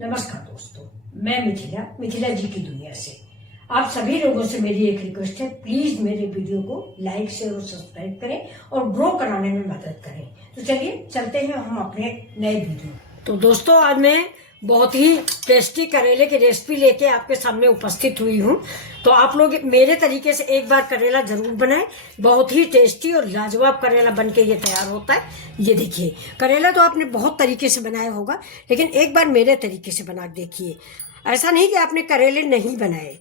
नमस्कार दोस्तों, मैं मिथिला जी की दुनिया से। आप सभी लोगों से मेरी एक रिक्वेस्ट है, प्लीज मेरे वीडियो को लाइक शेयर और सब्सक्राइब करें और ग्रो कराने में मदद करें। तो चलिए चलते हैं हम अपने नए वीडियो। तो दोस्तों, आज मैं बहुत ही टेस्टी करेले की रेसिपी लेके आपके सामने उपस्थित हुई हूँ। तो आप लोग मेरे तरीके से एक बार करेला जरूर बनाएं। बहुत ही टेस्टी और लाजवाब करेला बनके ये तैयार होता है। ये देखिए, करेला तो आपने बहुत तरीके से बनाया होगा, लेकिन एक बार मेरे तरीके से बना देखिए। ऐसा नहीं कि आपने करेले नहीं बनाए।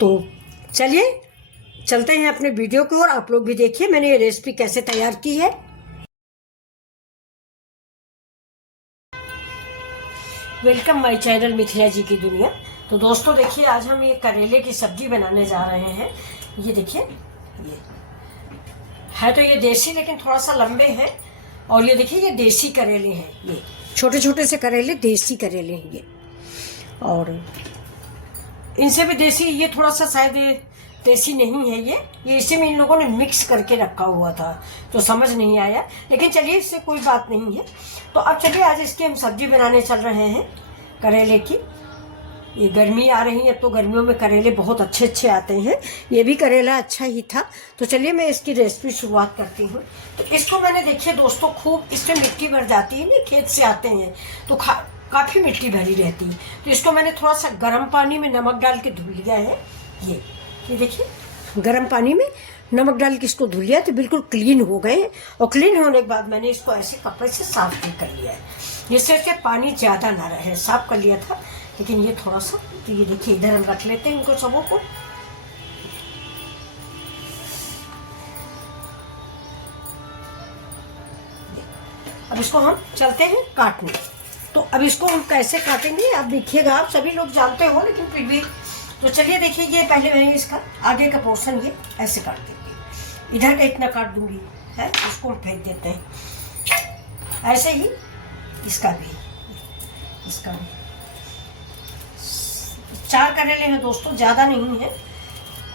तो चलिए चलते हैं अपने वीडियो की ओर। आप लोग भी देखिए मैंने ये रेसिपी कैसे तैयार की है। वेलकम माय चैनल मिथिला जी की दुनिया। तो दोस्तों देखिए, आज हम ये करेले की सब्जी बनाने जा रहे हैं। ये देखिए, ये है तो ये देसी, लेकिन थोड़ा सा लंबे हैं। और ये देखिए, ये देसी करेले हैं। ये छोटे छोटे से करेले देसी करेले हैं ये। और इनसे भी देसी, ये थोड़ा सा शायद देसी नहीं है ये इसी में इन लोगों ने मिक्स करके रखा हुआ था, तो समझ नहीं आया। लेकिन चलिए, इससे कोई बात नहीं है। तो अब चलिए, आज इसकी हम सब्जी बनाने चल रहे हैं करेले की। ये गर्मी आ रही है, तो गर्मियों में करेले बहुत अच्छे अच्छे आते हैं। ये भी करेला अच्छा ही था। तो चलिए मैं इसकी रेसिपी शुरुआत करती हूँ। तो इसको मैंने, देखिए दोस्तों, खूब इसमें मिट्टी भर जाती है ना, खेत से आते हैं तो काफ़ी मिट्टी भरी रहती है। तो इसको मैंने थोड़ा सा गर्म पानी में नमक डाल के धुल लिया है। ये देखिए, गर्म पानी में नमक डाल के इसको धुल लिया तो बिल्कुल क्लीन हो गए। और क्लीन होने के बाद मैंने इसको ऐसे कपड़े से साफ भी कर लिया है, जिससे इसके पानी ज़्यादा ना रहे। साफ कर लिया था, लेकिन ये थोड़ा सा, तो ये देखिए, इधर हम रख लेते हैं इनको सबों को। अब इसको हम चलते हैं काटने। तो अब इसको हम कैसे काटेंगे आप देखिएगा। आप सभी लोग जानते हो, लेकिन फिर भी। तो चलिए देखिए, ये पहले मैं इसका आगे का पोर्शन ये ऐसे काट देंगे। इधर का इतना काट दूंगी है, इसको हम फेंक देते हैं। ऐसे ही इसका भी 4 करेले हैं दोस्तों, ज़्यादा नहीं है।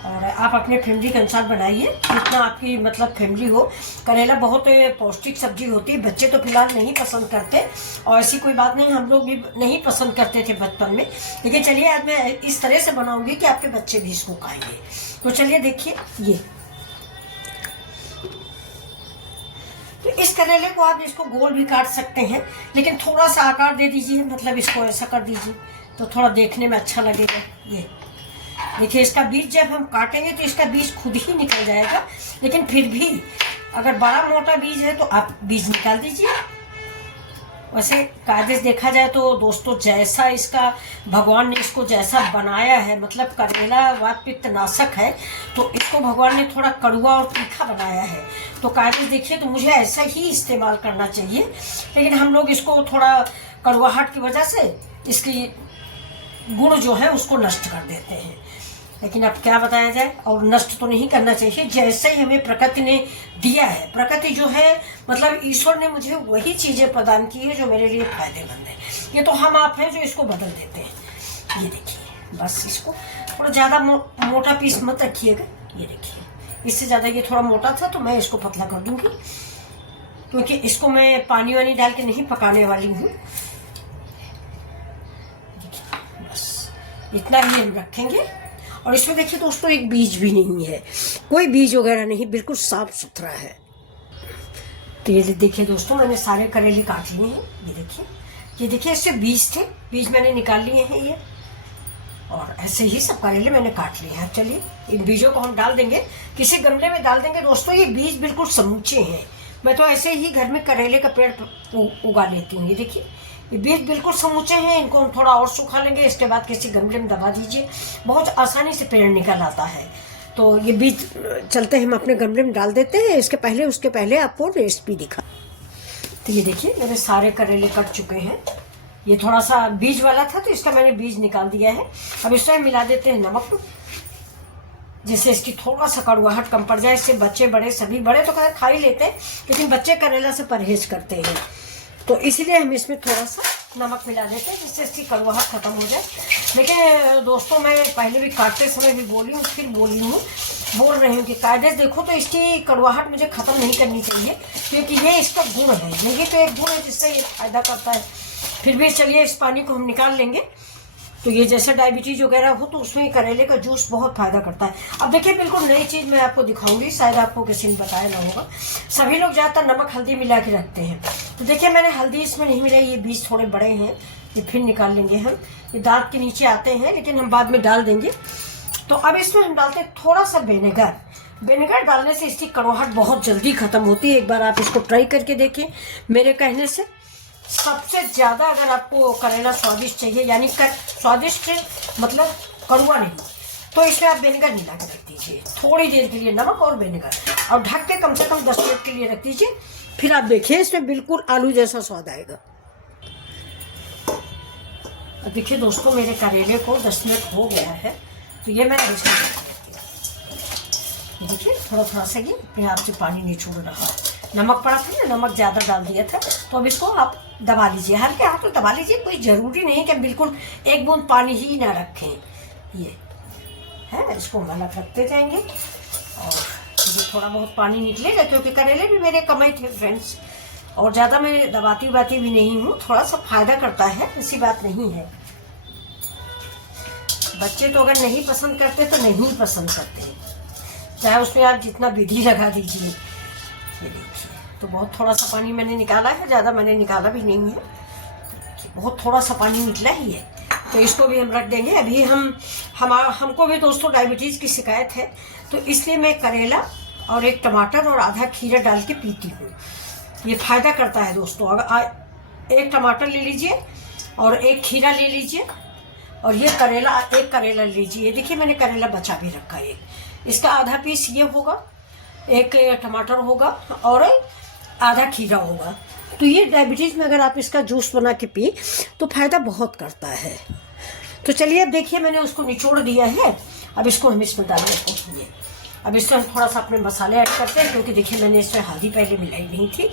और आप अपने फैमिली के अनुसार बनाइए, जितना आपकी मतलब फैमिली हो। करेला बहुत पौष्टिक सब्जी होती है। बच्चे तो फिलहाल नहीं पसंद करते, और ऐसी कोई बात नहीं, हम लोग भी नहीं पसंद करते थे बचपन में। लेकिन चलिए, आज मैं इस तरह से बनाऊंगी कि आपके बच्चे भी इसको खाएंगे। तो चलिए देखिए, ये तो इस करेले को आप इसको गोल भी काट सकते हैं, लेकिन थोड़ा सा आकार दे दीजिए, मतलब इसको ऐसा कर दीजिए तो थोड़ा देखने में अच्छा लगेगा। ये देखिए, इसका बीज जब हम काटेंगे तो इसका बीज खुद ही निकल जाएगा। लेकिन फिर भी अगर बड़ा मोटा बीज है तो आप बीज निकाल दीजिए। वैसे कायदे से देखा जाए तो दोस्तों, जैसा इसका भगवान ने इसको जैसा बनाया है, मतलब करेला वात पित्त नाशक है, तो इसको भगवान ने थोड़ा कड़वा और तीखा बनाया है। तो कायदे से देखिए, तो मुझे ऐसा ही इस्तेमाल करना चाहिए। लेकिन हम लोग इसको थोड़ा कड़वाहट की वजह से इसकी गुण जो है उसको नष्ट कर देते हैं। लेकिन अब क्या बताया जाए, और नष्ट तो नहीं करना चाहिए। जैसे ही हमें प्रकृति ने दिया है, प्रकृति जो है मतलब ईश्वर ने मुझे वही चीजें प्रदान की है जो मेरे लिए फायदेमंद है। ये तो हम आप हैं जो इसको बदल देते हैं। ये देखिए, बस इसको थोड़ा ज्यादा मोटा पीस मत रखिएगा। ये देखिए, इससे ज्यादा ये थोड़ा मोटा था तो मैं इसको पतला कर दूंगी, क्योंकि इसको मैं पानी वानी डाल के नहीं पकाने वाली हूँ। बस इतना ही हम रखेंगे। और इसमें देखिए दोस्तों, एक बीज भी नहीं है, कोई बीज वगैरह नहीं, बिल्कुल साफ सुथरा है। तो ये देखिए दोस्तों, मैंने सारे करेले काट लिए हैं। ये देखिए, इससे बीज थे, बीज मैंने निकाल लिए हैं ये। और ऐसे ही सब करेले मैंने काट लिए हैं। चलिए, इन बीजों को हम डाल देंगे, किसी गमले में डाल देंगे। दोस्तों, ये बीज बिल्कुल समूचे हैं। मैं तो ऐसे ही घर में करेले का पेड़ उगा लेती हूँ। ये देखिए, ये बीज बिल्कुल समूचे हैं। इनको हम थोड़ा और सुखा लेंगे, इसके बाद किसी गमले में दबा दीजिए, बहुत आसानी से पेड़ निकल आता है। तो ये बीज चलते हम अपने गमले में डाल देते हैं। उसके पहले आपको रेसिपी दिखा। तो ये देखिए, मेरे सारे करेले कट चुके हैं। ये थोड़ा सा बीज वाला था तो इसका मैंने बीज निकाल दिया है। अब इसमें मिला देते हैं नमक, जिससे इसकी थोड़ा सा कड़वाहट कम पड़ जाए। इससे बच्चे बड़े सभी, बड़े तो खा ही लेते हैं, लेकिन बच्चे करेला से परहेज करते हैं। तो इसलिए हम इसमें थोड़ा सा नमक मिला देते हैं, जिससे इसकी कड़वाहट खत्म हो जाए। लेकिन दोस्तों, मैं पहले भी काटते समय भी बोल रही हूँ कि कायदे से देखो तो इसकी कड़वाहट मुझे खत्म नहीं करनी चाहिए, क्योंकि ये इसका गुण है। यही तो एक गुण है जिससे ये फायदा करता है। फिर भी चलिए इस पानी को हम निकाल लेंगे। तो ये जैसे डायबिटीज वगैरह हो तो उसमें करेले का जूस बहुत फायदा करता है। अब देखिए बिल्कुल नई चीज़ मैं आपको दिखाऊंगी, शायद आपको किसी ने बताया ना होगा। सभी लोग ज़्यादातर नमक हल्दी मिला के रखते हैं। तो देखिए मैंने हल्दी इसमें नहीं मिलाई, ये बीज थोड़े बड़े हैं, ये फिर निकाल लेंगे हम। ये दांत के नीचे आते हैं लेकिन हम बाद में डाल देंगे। तो अब इसमें हम डालते हैं थोड़ा सा विनेगर। विनेगर डालने से इसकी कड़वाहट बहुत जल्दी खत्म होती है। एक बार आप इसको ट्राई करके देखें मेरे कहने से। सबसे ज़्यादा अगर आपको करेला स्वादिष्ट चाहिए, यानी स्वादिष्ट मतलब कड़वा नहीं, तो इसमें आप विनेगर मिला के रख दीजिए थोड़ी देर के लिए, नमक और विनेगर, और ढक के कम से कम 10 मिनट के लिए रख दीजिए। फिर आप देखिए इसमें बिल्कुल आलू जैसा स्वाद आएगा। देखिए दोस्तों मेरे करेले को 10 मिनट हो गया है, तो ये मैं देखिए थोड़ा थोड़ा सा ये अपने आप से पानी निचोड़ रहा है। नमक पड़ा था ना, नमक ज़्यादा डाल दिया था, तो अब इसको आप दबा लीजिए, हल्के हाथ में दबा लीजिए। कोई ज़रूरी नहीं कि बिल्कुल एक बूंद पानी ही ना रखें। ये है, इसको हम अलग रखते जाएंगे और ये थोड़ा बहुत पानी निकलेगा, क्योंकि करेले भी मेरे कम ही थे फ्रेंड्स, और ज़्यादा मैं दबाती भी नहीं हूँ। थोड़ा सा फायदा करता है, ऐसी बात नहीं है। बच्चे तो अगर नहीं पसंद करते तो नहीं पसंद करते, चाहे उसमें आप जितना विधि लगा दीजिए। ये देखिए तो बहुत थोड़ा सा पानी मैंने निकाला है, ज़्यादा मैंने निकाला भी नहीं है, बहुत थोड़ा सा पानी निकला ही है। तो इसको भी हम रख देंगे। अभी हमको भी दोस्तों डायबिटीज़ की शिकायत है, तो इसलिए मैं करेला और एक टमाटर और आधा खीरा डाल के पीती हूँ। ये फायदा करता है दोस्तों। अगर एक टमाटर ले लीजिए और एक खीरा ले लीजिए, और ये करेला, एक करेला लीजिए। देखिए मैंने करेला बचा भी रखा है, इसका आधा पीस ये होगा, एक टमाटर होगा और आधा खीरा होगा। तो ये डायबिटीज़ में अगर आप इसका जूस बना के पी तो फायदा बहुत करता है। तो चलिए अब देखिए मैंने उसको निचोड़ दिया है, अब इसको हम इसमें डाल देते हैं। अब इसमें हम थोड़ा सा अपने मसाले ऐड करते हैं, क्योंकि देखिए मैंने इसमें हल्दी पहले मिलाई नहीं थी,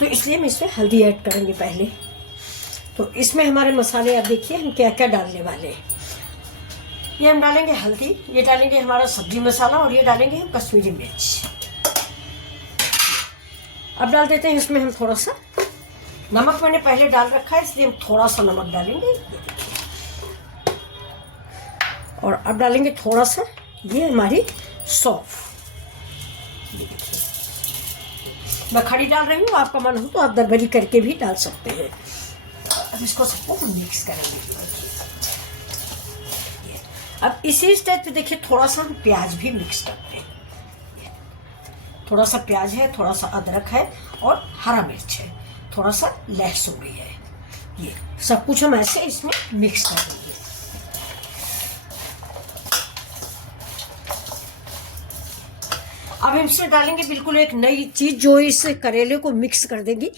तो इसलिए हम इसमें हल्दी ऐड करेंगे पहले। तो इसमें हमारे मसाले अब देखिए हम क्या क्या डालने वाले हैं। ये हम डालेंगे हल्दी, ये डालेंगे हमारा सब्जी मसाला, और ये डालेंगे हम कश्मीरी मिर्च। अब डाल देते हैं इसमें हम थोड़ा सा नमक, मैंने पहले डाल रखा है इसलिए हम थोड़ा सा नमक डालेंगे। और अब डालेंगे थोड़ा सा ये हमारी सौंफ। मैं खड़ी डाल रही हूँ, आपका मन हो तो आप दरबरी करके भी डाल सकते हैं। अब इसको सबको मिक्स करेंगे। अब इसी स्टेज पे देखिए थोड़ा सा हम प्याज भी मिक्स करते हैं। थोड़ा सा प्याज है, थोड़ा सा अदरक है और हरा मिर्च है, थोड़ा सा लहसुन भी है। ये सब कुछ हम ऐसे इसमें मिक्स कर देंगे। अब हम इसमें डालेंगे बिल्कुल एक नई चीज जो इस करेले को मिक्स कर देगी,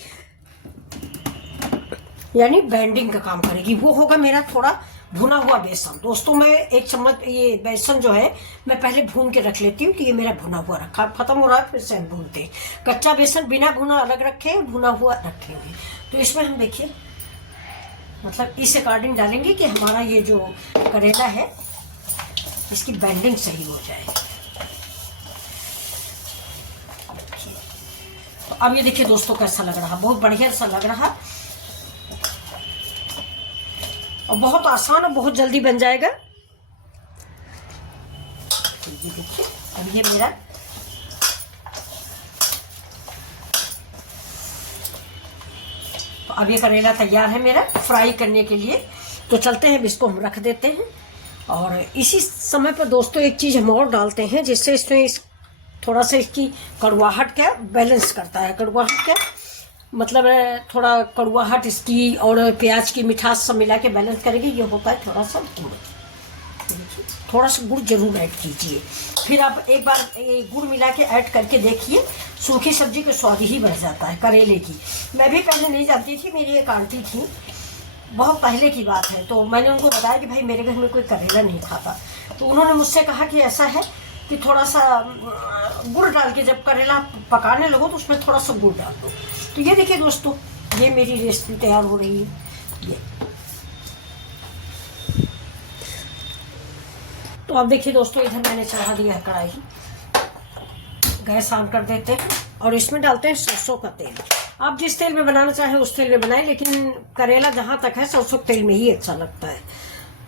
यानी बैंडिंग का काम करेगी। वो होगा मेरा थोड़ा भुना हुआ बेसन। दोस्तों मैं 1 चम्मच ये बेसन जो है मैं पहले भून के रख लेती हूँ कि ये मेरा भुना हुआ रखा, खत्म हो रहा है फिर से हम भूनते हैं। कच्चा बेसन बिना भुना अलग रखे, भुना हुआ रखेंगे। तो इसमें हम देखिए मतलब इस अकॉर्डिंग डालेंगे कि हमारा ये जो करेला है इसकी बैंडिंग सही हो जाए। तो अब ये देखिए दोस्तों कैसा लग रहा, बहुत बढ़िया सा लग रहा और बहुत आसान और बहुत जल्दी बन जाएगा। ये देखिए अब ये मेरा तो अब ये करेला तैयार है मेरा फ्राई करने के लिए। तो चलते हैं, इसको हम रख देते हैं। और इसी समय पर दोस्तों एक चीज़ हम और डालते हैं जिससे इसमें थोड़ा सा इसकी कड़वाहट क्या बैलेंस करता है। कड़वाहट क्या मतलब थोड़ा कड़वाहट इसकी और प्याज की मिठास सब मिला के बैलेंस करेगी। ये होता है थोड़ा सा गुड़, थोड़ा सा गुड़ जरूर ऐड कीजिए। फिर आप एक बार गुड़ मिला के ऐड करके देखिए, सूखी सब्जी का स्वाद ही बढ़ जाता है करेले की। मैं भी पहले नहीं जानती थी, मेरी एक आंटी थी, बहुत पहले की बात है, तो मैंने उनको बताया कि भाई मेरे घर में कोई करेला नहीं खाता। तो उन्होंने मुझसे कहा कि ऐसा है कि थोड़ा सा गुड़ डाल के जब करेला पकाने लगो तो उसमें थोड़ा सा गुड़ डाल दो। तो ये देखिए दोस्तों ये मेरी रेसिपी तैयार हो रही है। ये तो अब देखिए दोस्तों इधर मैंने चढ़ा दिया है कढ़ाई, गैस ऑन कर देते हैं और इसमें डालते हैं सरसों का तेल। आप जिस तेल में बनाना चाहें उस तेल में बनाएं, लेकिन करेला जहाँ तक है सरसों तेल में ही अच्छा लगता है।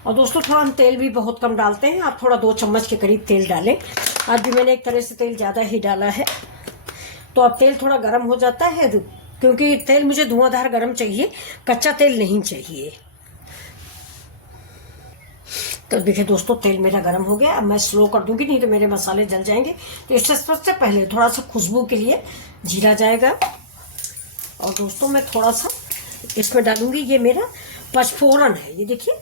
और दोस्तों थोड़ा हम तेल भी बहुत कम डालते हैं, आप थोड़ा 2 चम्मच के करीब तेल डालें। आज भी मैंने एक तरह से तेल ज़्यादा ही डाला है। तो अब तेल थोड़ा गर्म हो जाता है, क्योंकि तेल मुझे धुआंधार गर्म चाहिए, कच्चा तेल नहीं चाहिए। तो देखिए दोस्तों तेल मेरा गर्म हो गया। अब मैं स्लो कर दूंगी, नहीं तो मेरे मसाले जल जाएंगे। तो इससे सबसे पहले थोड़ा सा खुशबू के लिए जीरा जाएगा। और दोस्तों मैं थोड़ा सा इसमें डालूंगी, ये मेरा पचफोरन है। ये देखिए,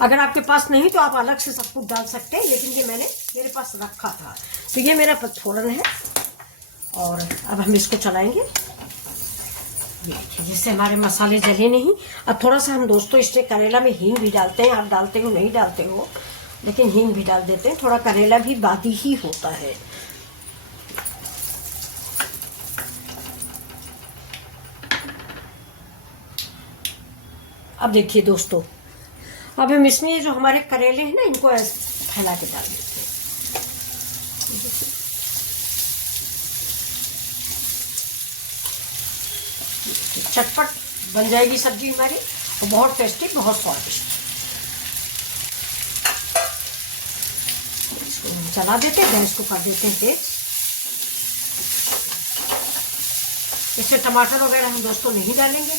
अगर आपके पास नहीं तो आप अलग से सब कुछ डाल सकते हैं, लेकिन ये मैंने मेरे पास रखा था। तो ये मेरा पचफोरन है। और अब हम इसको चलाएंगे, ये देखिए, जिससे हमारे मसाले जले नहीं। अब थोड़ा सा हम दोस्तों इसमें करेला में हींग भी डालते हैं। आप डालते हो नहीं डालते हो, लेकिन हींग भी डाल देते हैं। थोड़ा करेला भी बादी ही होता है। अब देखिए दोस्तों, अब हम इसमें जो हमारे करेले हैं ना, इनको फैला के डाल देते हैं। चटपट बन जाएगी सब्जी हमारी, और बहुत टेस्टी, बहुत स्वादिष्ट। इसको हम चला देते हैं, गैस को कर देते हैं तेज। इसमें टमाटर वगैरह हम दोस्तों नहीं डालेंगे।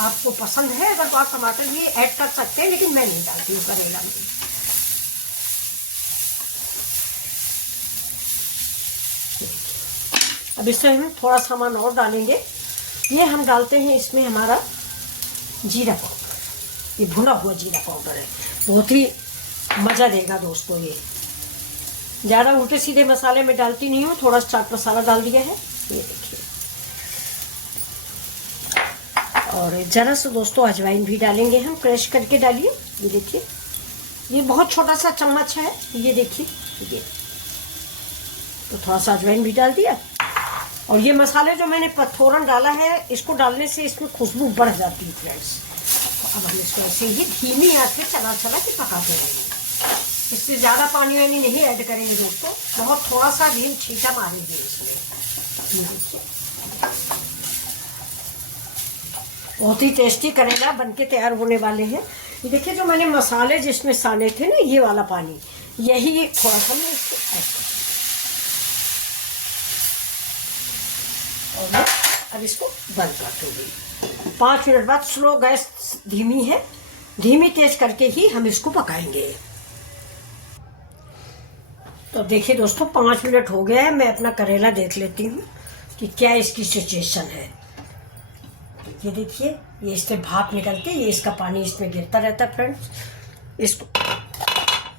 आपको पसंद है अगर तो आप टमाटर भी ऐड कर सकते हैं, लेकिन मैं नहीं डालती हूँ करेला में। अब इसमें हम थोड़ा सामान और डालेंगे। ये हम डालते हैं इसमें हमारा जीरा पाउडर। ये भुना हुआ जीरा पाउडर है, बहुत ही मज़ा देगा दोस्तों। ये ज़्यादा उल्टे सीधे मसाले में डालती नहीं हूँ, थोड़ा चाट मसाला डाल दिया है, ये देखिए। और ज़रा सा दोस्तों अजवाइन भी डालेंगे हम, क्रश करके डालिए। ये देखिए, ये बहुत छोटा सा चम्मच है, ये देखिए, ये तो थोड़ा सा अजवाइन भी डाल दिया। और ये मसाले जो मैंने पचफोरन डाला है, इसको डालने से इसमें खुशबू बढ़ जाती है फ्रेंड्स। अब हम इसको ऐसे ही धीमी आंच पे चला के पकाते रहेंगे। इससे ज़्यादा पानी वानी नहीं ऐड करेंगे दोस्तों, बहुत थोड़ा सा भी छींटा मारेंगे इसमें। बहुत ही टेस्टी करेला बनके तैयार होने वाले हैं। ये देखिए, जो मैंने मसाले जिसमें साने थे ना, ये वाला पानी, यही थोड़ा सा मैं इसको और मैं अब इसको बंद कर दूँगी। 5 मिनट बाद स्लो, गैस धीमी है, धीमी तेज करके ही हम इसको पकाएंगे। तो देखिए दोस्तों 5 मिनट हो गया है। मैं अपना करेला देख लेती हूँ कि क्या इसकी सिचुएशन है। ये देखिए, ये इससे भाप निकलती है, ये इसका पानी इसमें गिरता रहता है फ्रेंड्स। इसको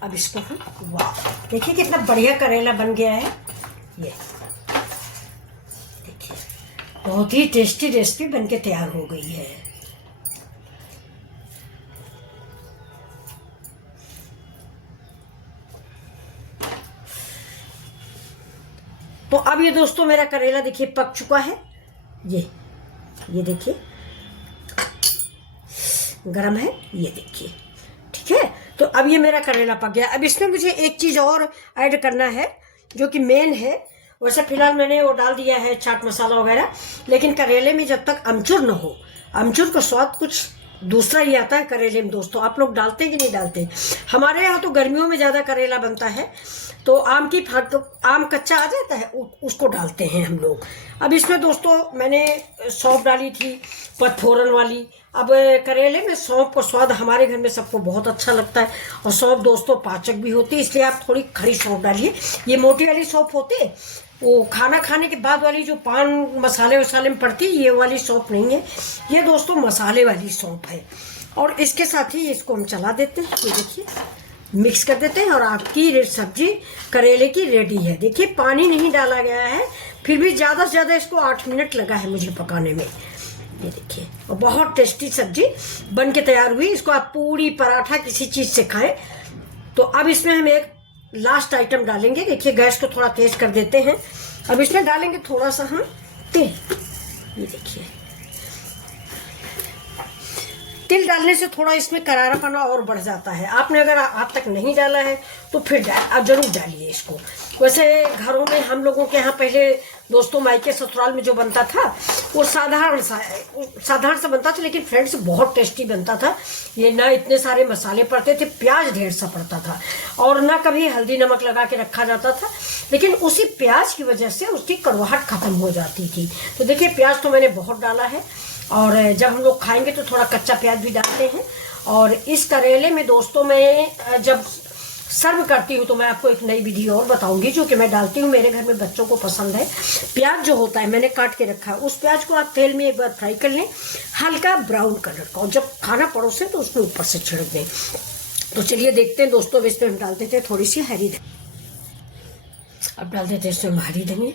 अब इसको हम, वाह देखिए कितना बढ़िया करेला बन गया है। ये देखिए, बहुत ही टेस्टी रेसिपी बनके तैयार हो गई है। तो अब ये दोस्तों मेरा करेला देखिए पक चुका है। ये देखिए गरम है, ये देखिए, ठीक है। तो अब ये मेरा करेला पक गया। अब इसमें मुझे एक चीज़ और ऐड करना है जो कि मेन है। वैसे फिलहाल मैंने वो डाल दिया है चाट मसाला वगैरह, लेकिन करेले में जब तक अमचूर न हो, अमचूर का स्वाद कुछ दूसरा ही आता है करेले में दोस्तों। आप लोग डालते हैं कि नहीं डालते? हमारे यहाँ तो गर्मियों में ज़्यादा करेला बनता है, तो आम कच्चा आ जाता है, उसको डालते हैं हम लोग। अब इसमें दोस्तों मैंने सौंफ डाली थी, पचफोरन वाली। अब करेले में सौंफ का स्वाद हमारे घर में सबको बहुत अच्छा लगता है, और सौंफ दोस्तों पाचक भी होती है, इसलिए आप थोड़ी खड़ी सौंफ डालिए। ये मोटी वाली सौंफ होती है, वो खाना खाने के बाद वाली जो पान मसाले वसाले में पड़ती है, ये वाली सौंफ नहीं है, ये दोस्तों मसाले वाली सौंफ है। और इसके साथ ही इसको हम चला देते हैं, ये देखिए मिक्स कर देते हैं, और आपकी सब्जी करेले की रेडी है। देखिए पानी नहीं डाला गया है, फिर भी ज़्यादा से ज़्यादा इसको 8 मिनट लगा है मुझे पकाने में। ये देखिए, और बहुत टेस्टी सब्जी बन के तैयार हुई। इसको आप पूरी पराठा किसी चीज़ से खाएं। तो अब इसमें हम एक लास्ट आइटम डालेंगे। देखिए गैस को थोड़ा तेज कर देते हैं। अब इसमें डालेंगे थोड़ा सा हम तेल। ये देखिए, तिल डालने से थोड़ा इसमें करारापना और बढ़ जाता है। आपने अगर आप तक नहीं डाला है तो फिर आप जरूर डालिए इसको। वैसे घरों में हम लोगों के यहाँ पहले दोस्तों मायके ससुराल में जो बनता था वो साधारण सा बनता था, लेकिन फ्रेंड्स बहुत टेस्टी बनता था। ये ना इतने सारे मसाले पड़ते थे, प्याज ढेर सा पड़ता था, और ना कभी हल्दी नमक लगा के रखा जाता था, लेकिन उसी प्याज की वजह से उसकी कड़वाहट खत्म हो जाती थी। तो देखिए प्याज तो मैंने बहुत डाला है, और जब हम लोग खाएंगे तो थोड़ा कच्चा प्याज भी डालते हैं। और इस करेले में दोस्तों मैं जब सर्व करती हूँ तो मैं आपको एक नई विधि और बताऊंगी, जो कि मैं डालती हूँ, मेरे घर में बच्चों को पसंद है। प्याज जो होता है मैंने काट के रखा है, उस प्याज को आप तेल में एक बार फ्राई कर लें, हल्का ब्राउन कलर का, और जब खाना परोसें तो उसमें ऊपर से छिड़क दें। तो चलिए देखते हैं दोस्तों, अब इसमें हम डाल देते हैं थोड़ी सी हरी धनिया। अब डाल देते हैं इसमें हरी धनिया,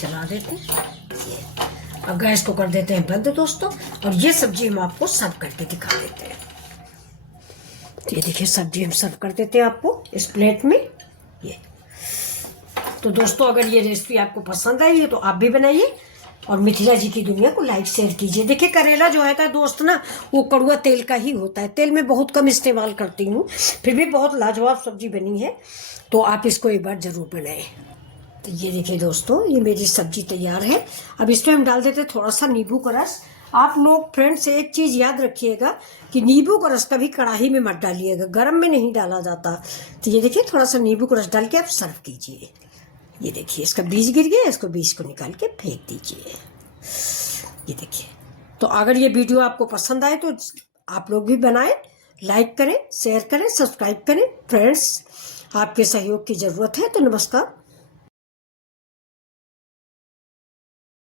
चला देते हैं। अब गैस को कर देते हैं बंद दोस्तों, और ये सब्जी हम आपको सर्व करके दिखा देते हैं। ये देखिए सब्जी हम सर्व कर देते हैं आपको इस प्लेट में। ये तो दोस्तों अगर ये रेसिपी आपको पसंद आई है तो आप भी बनाइए, और मिथिला जी की दुनिया को लाइक शेयर कीजिए। देखिए करेला जो है दोस्त ना, वो कड़वा तेल का ही होता है, तेल में बहुत कम इस्तेमाल करती हूँ, फिर भी बहुत लाजवाब सब्जी बनी है, तो आप इसको एक बार जरूर बनाएं। तो ये देखिए दोस्तों, ये मेरी सब्जी तैयार है। अब इसमें हम डाल देते हैं थोड़ा सा नींबू का रस। आप लोग फ्रेंड्स एक चीज़ याद रखिएगा कि नींबू का रस कभी कढ़ाई में मत डालिएगा, गर्म में नहीं डाला जाता। तो ये देखिए थोड़ा सा नींबू का रस डाल के आप सर्व कीजिए। ये देखिए इसका बीज गिर गया, इसको बीज को निकाल के फेंक दीजिए। ये देखिए, तो अगर ये वीडियो आपको पसंद आए तो आप लोग भी बनाएं, लाइक करें, शेयर करें, सब्सक्राइब करें। फ्रेंड्स आपके सहयोग की ज़रूरत है। तो नमस्कार।